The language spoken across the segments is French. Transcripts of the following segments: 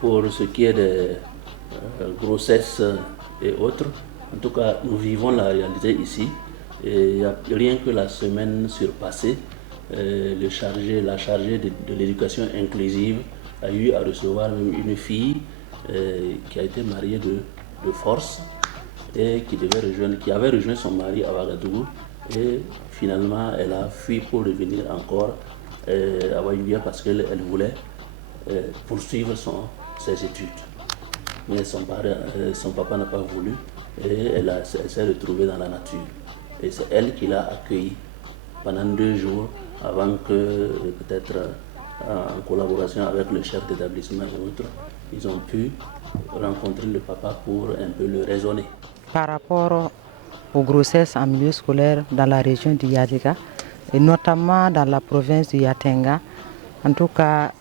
Pour ce qui est des grossesses et autres, en tout cas, nous vivons la réalité ici. Et il n'y a rien que la semaine surpassée, la chargée de l'éducation inclusive a eu à recevoir une fille qui a été mariée de force et qui avait rejoint son mari à Ouagadougou. Et finalement, elle a fui pour revenir encore à Ouagadougou parce qu'elle voulait poursuivre ses études. Mais son papa n'a pas voulu et elle s'est retrouvée dans la nature. Et c'est elle qui l'a accueillie pendant 2 jours avant que, peut-être en collaboration avec le chef d'établissement et autres, ils ont pu rencontrer le papa pour un peu le raisonner. Par rapport aux grossesses en milieu scolaire dans la région du Yadiga, et notamment dans la province du Yatenga, en tout cas,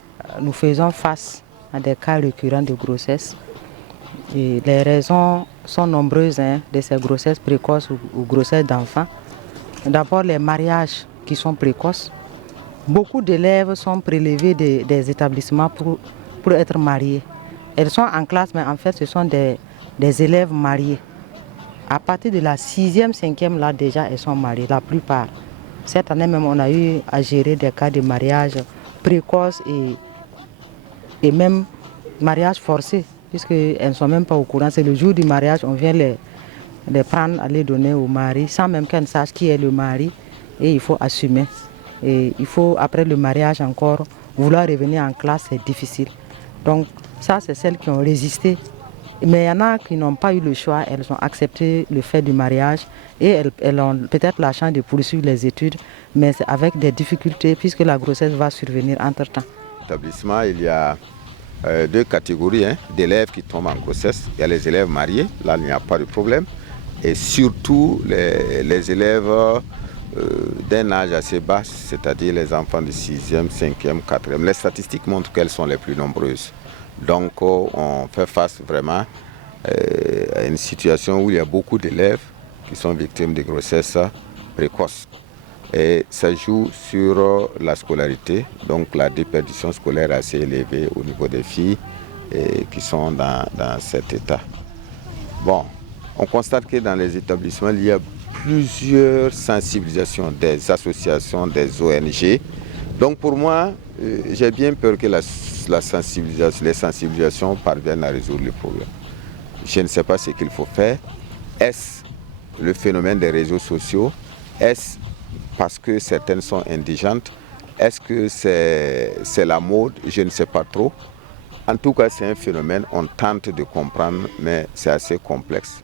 nous faisons face à des cas récurrents de grossesse. Et les raisons sont nombreuses de ces grossesses précoces ou grossesses d'enfants. D'abord, les mariages qui sont précoces. Beaucoup d'élèves sont prélevés des établissements pour être mariés. Elles sont en classe, mais en fait, ce sont des élèves mariés. À partir de la 6e, 5e, là, déjà, elles sont mariées, la plupart. Cette année même, on a eu à gérer des cas de mariage précoces et même mariage forcé, puisqu'elles ne sont même pas au courant. C'est le jour du mariage, on vient les prendre, à les donner au mari, sans même qu'elles ne sachent qui est le mari, et il faut assumer. Et il faut, après le mariage encore, vouloir revenir en classe, c'est difficile. Donc ça, c'est celles qui ont résisté. Mais il y en a qui n'ont pas eu le choix, elles ont accepté le fait du mariage et elles ont peut-être la chance de poursuivre les études, mais c'est avec des difficultés puisque la grossesse va survenir entre-temps. Dans l'établissement, il y a 2 catégories d'élèves qui tombent en grossesse. Il y a les élèves mariés, là il n'y a pas de problème, et surtout les élèves d'un âge assez bas, c'est-à-dire les enfants de 6e, 5e, 4e. Les statistiques montrent qu'elles sont les plus nombreuses. Donc on fait face vraiment à une situation où il y a beaucoup d'élèves qui sont victimes de grossesses précoces. Et ça joue sur la scolarité, donc la déperdition scolaire est assez élevée au niveau des filles qui sont dans cet état. Bon, on constate que dans les établissements, il y a plusieurs sensibilisations des associations, des ONG. Donc pour moi, j'ai bien peur que les sensibilisations parviennent à résoudre le problème. Je ne sais pas ce qu'il faut faire. Est-ce le phénomène des réseaux sociaux? Est-ce parce que certaines sont indigentes? Est-ce que c'est la mode? Je ne sais pas trop. En tout cas, c'est un phénomène, on tente de comprendre, mais c'est assez complexe.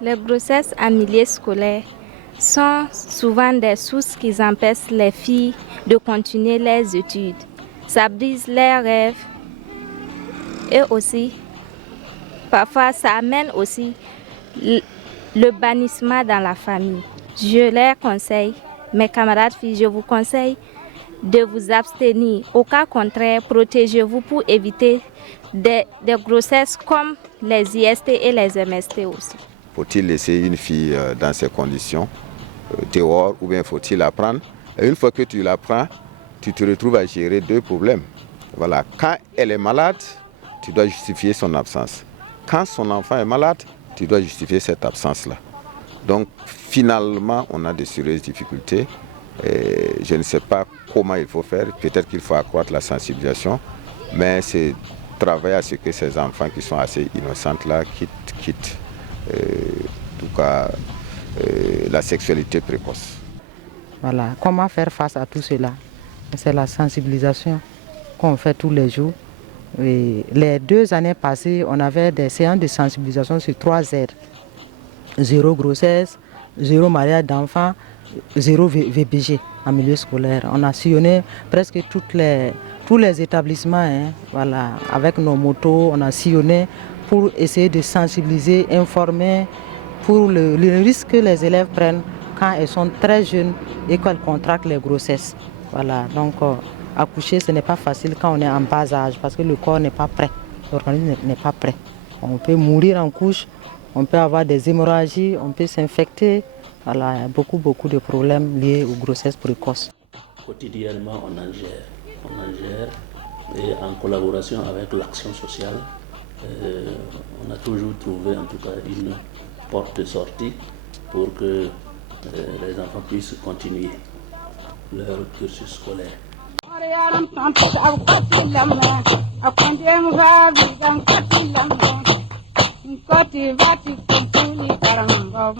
Les grossesses en milieu scolaire sont souvent des sources qui empêchent les filles de continuer leurs études. Ça brise leurs rêves et aussi, parfois, ça amène aussi le bannissement dans la famille. Je leur conseille, mes camarades filles, je vous conseille de vous abstenir. Au cas contraire, protégez-vous pour éviter des grossesses comme les IST et les MST aussi. Faut-il laisser une fille dans ces conditions dehors ou bien faut-il la prendre? Et une fois que tu la prends, tu te retrouves à gérer 2 problèmes. Voilà. Quand elle est malade, tu dois justifier son absence. Quand son enfant est malade, tu dois justifier cette absence-là. Donc finalement, on a de sérieuses difficultés. Et je ne sais pas comment il faut faire. Peut-être qu'il faut accroître la sensibilisation, mais c'est travailler à ce que ces enfants qui sont assez innocentes-là quittent en tout cas, la sexualité précoce. Voilà. Comment faire face à tout cela? C'est la sensibilisation qu'on fait tous les jours. Et les 2 années passées, on avait des séances de sensibilisation sur 3 Z. 0 grossesse, 0 mariage d'enfants, 0 VBG en milieu scolaire. On a sillonné presque tous les établissements, voilà. Avec nos motos, on a sillonné pour essayer de sensibiliser, informer pour le risque que les élèves prennent quand elles sont très jeunes et qu'elles contractent les grossesses. Voilà, donc accoucher ce n'est pas facile quand on est en bas âge parce que le corps n'est pas prêt, l'organisme n'est pas prêt. On peut mourir en couche, on peut avoir des hémorragies, on peut s'infecter. Voilà, il y a beaucoup de problèmes liés aux grossesses précoces. Quotidiennement, on en gère et en collaboration avec l'action sociale, on a toujours trouvé en tout cas une porte de sortie pour que les enfants puissent continuer leur cursus scolaire. Koti vati kumpuni karamba